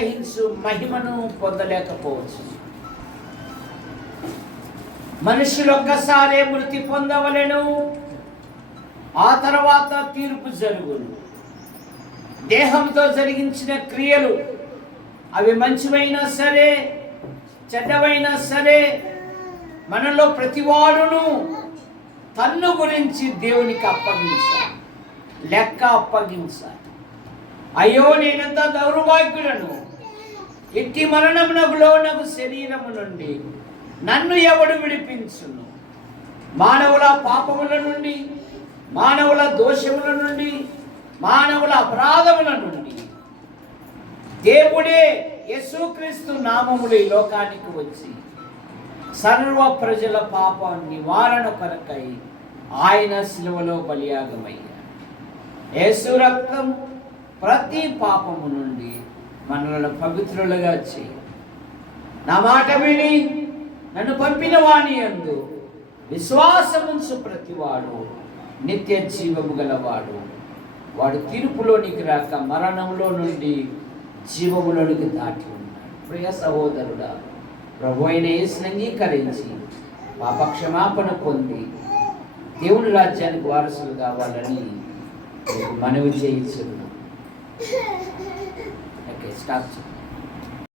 అనుగ్రహించు మహిమను పొందలేకపోవచ్చు. మనుషులు ఒక్కసారే మృతి పొందవలెను, ఆ తర్వాత తీర్పు జరుగును. దేహంతో జరిగించిన క్రియలు అవి మంచివైనా సరే చెడ్డవైనా సరే మనలో ప్రతివాడును తన్ను గురించి దేవునికి అప్పగించాలి, లెక్క అప్పగించాలి. అయ్యో నేనంత దౌర్భాగ్యులను, ఇట్టి మరణమునకు లోనగు శరీరము నుండి నన్ను ఎవడు విడిపించును? మానవుల పాపముల నుండి, మానవుల దోషముల నుండి, మానవుల అపరాధముల నుండి దేవుడే యేసుక్రీస్తు నామములో ఈ లోకానికి వచ్చి సర్వ ప్రజల పాప నివారణ కొరకై ఆయన శిలువలో బలియాగమయ్యాడు. యేసు రక్తం ప్రతి పాపము నుండి మనలను పవిత్రులుగా చేయి. నా మాట విని నన్ను పంపిన వాని యందు విశ్వాసముంచు ప్రతివాడు నిత్య జీవము గలవాడు. వాడు తీర్పులోనికి రాక మరణంలో నుండి జీవములోనికి దాటి ఉన్నాడు. ప్రియ సహోదరుడా, ప్రభు అయిన యేసుని అంగీకరించి పాపక్షమాపణ పొంది దేవుని రాజ్యానికి వారసులు కావాలని మనవి చేయించున్నాం. Okay, stop.